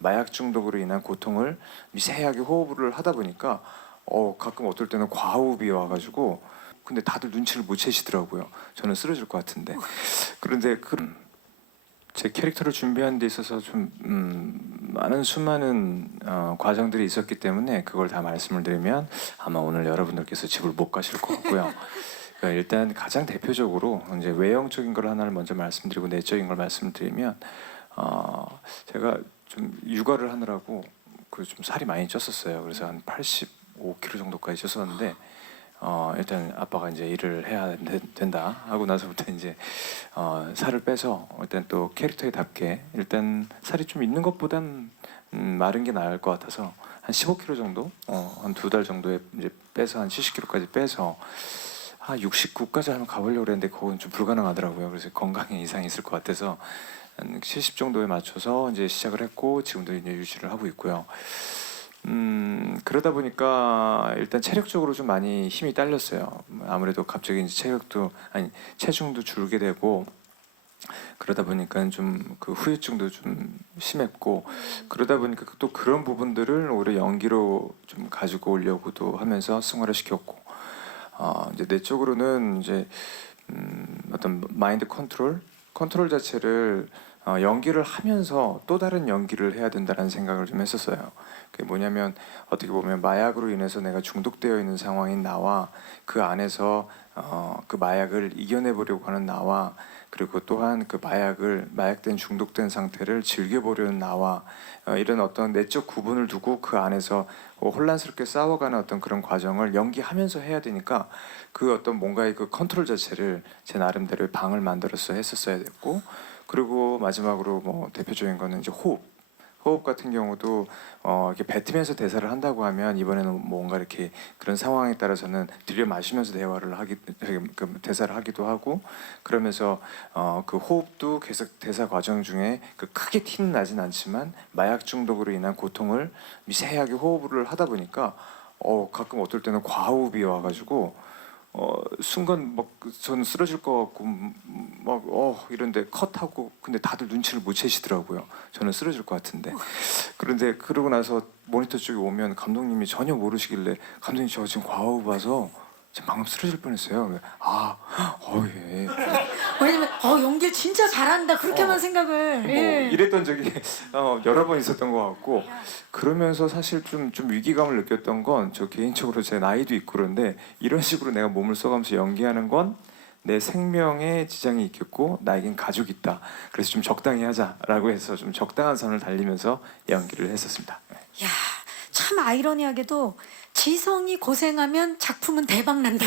마약 중독으로 인한 고통을 미세하게 호흡을 하다 보니까 가끔 어떨 때는 과호흡이 와가지고 근데 다들 눈치를 못 채시더라고요. 저는 쓰러질 것 같은데. 그런데 제 캐릭터를 준비하는 데 있어서 좀 많은 수많은 과정들이 있었기 때문에 그걸 다 말씀을 드리면 아마 오늘 여러분들께서 집을 못 가실 것 같고요. 그러니까 일단 가장 대표적으로 이제 외형적인 걸 하나를 먼저 말씀드리고 내적인 걸 말씀드리면 제가 좀 육아를 하느라고 좀 살이 많이 쪘었어요. 그래서 한 85kg 정도까지 쪘었는데 일단 아빠가 이제 일을 해야 된다 하고 나서부터 이제 살을 빼서 일단 또 캐릭터에답게 일단 살이 좀 있는 것보단 마른 게 나을 것 같아서 한 15kg 정도 한 2달 정도에 이제 빼서 한 70kg까지 빼서 69까지 한번 가보려고 그랬는데 그건 좀 불가능하더라고요. 그래서 건강에 이상이 있을 것 같아서 한 70 정도에 맞춰서 이제 시작을 했고 지금도 이제 유지를 하고 있고요. 그러다 보니까 일단 체력적으로 좀 많이 힘이 딸렸어요. 아무래도 갑자기 이제 체중도 줄게 되고 그러다 보니까 좀 그 후유증도 좀 심했고 그러다 보니까 또 그런 부분들을 오히려 연기로 좀 가지고 오려고도 하면서 승화를 시켰고 이제 내적으로는 이제 어떤 마인드 컨트롤 자체를 연기를 하면서 또 다른 연기를 해야 된다는 생각을 좀 했었어요. 그게 뭐냐면 어떻게 보면 마약으로 인해서 내가 중독되어 있는 상황인 나와 그 안에서 그 마약을 이겨내 보려고 하는 나와 그리고 또한 그 마약된 중독된 상태를 즐겨보려는 나와 이런 어떤 내적 구분을 두고 그 안에서 혼란스럽게 싸워가는 어떤 그런 과정을 연기하면서 해야 되니까 그 어떤 뭔가의 그 컨트롤 자체를 제 나름대로의 방을 만들어서 했었어야 됐고 그리고 마지막으로 뭐 대표적인 거는 이제 호흡 같은 경우도 이렇게 뱉으면서 대사를 한다고 하면 이번에는 뭔가 이렇게 그런 상황에 따라서는 들여 마시면서 대사를 하기도 하고 그러면서 그 호흡도 계속 대사 과정 중에 그 크게 티는 나진 않지만 마약 중독으로 인한 고통을 미세하게 호흡을 하다 보니까 가끔 어떨 때는 과호흡이 와가지고 순간 막 저는 쓰러질 것 같고 막 이런데 컷하고 근데 다들 눈치를 못 채시더라고요. 저는 쓰러질 것 같은데 그런데 그러고 나서 모니터 쪽에 오면 감독님이 전혀 모르시길래 감독님 저 지금 과호흡 와서 지금 방금 쓰러질 뻔했어요. 예. 왜냐면 연기를 진짜 잘한다 그렇게만 생각을 뭐 예. 이랬던 적이 여러 번 있었던 것 같고 그러면서 사실 좀 위기감을 느꼈던 건 저 개인적으로 제 나이도 있고 그런데 이런 식으로 내가 몸을 써가면서 연기하는 건 내 생명에 지장이 있겠고 나에겐 가족이 있다. 그래서 좀 적당히 하자라고 해서 좀 적당한 선을 달리면서 연기를 했었습니다. 야, 참 아이러니하게도 지성이 고생하면 작품은 대박 난다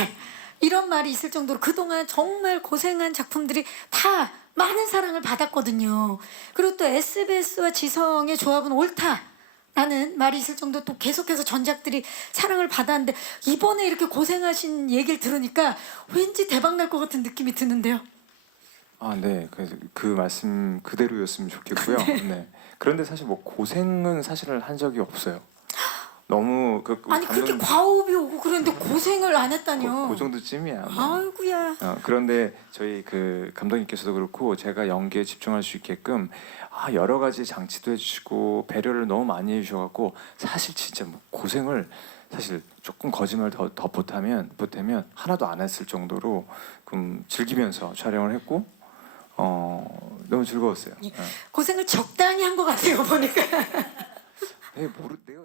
이런 말이 있을 정도로 그동안 정말 고생한 작품들이 다 많은 사랑을 받았거든요. 그리고 또 SBS와 지성의 조합은 옳다라는 말이 있을 정도로 또 계속해서 전작들이 사랑을 받았는데 이번에 이렇게 고생하신 얘기를 들으니까 왠지 대박 날 것 같은 느낌이 드는데요. 네. 그래서 그 말씀 그대로였으면 좋겠고요. 네. 그런데 사실 뭐 고생은 사실은 한 적이 없어요. 너무 아니 그렇게 과호흡이 오고 그랬는데 고생을 안 했다뇨. 그 정도쯤이야. 뭐. 아이고야. 그런데 저희 그 감독님께서도 그렇고 제가 연기에 집중할 수 있게끔 여러 가지 장치도 해주시고 배려를 너무 많이 해주셔갖고 사실 진짜 뭐 고생을 사실 조금 거짓말 더 보태면 하나도 안 했을 정도로 즐기면서 촬영을 했고 너무 즐거웠어요. 고생을 적당히 한 것 같아요 보니까. 내가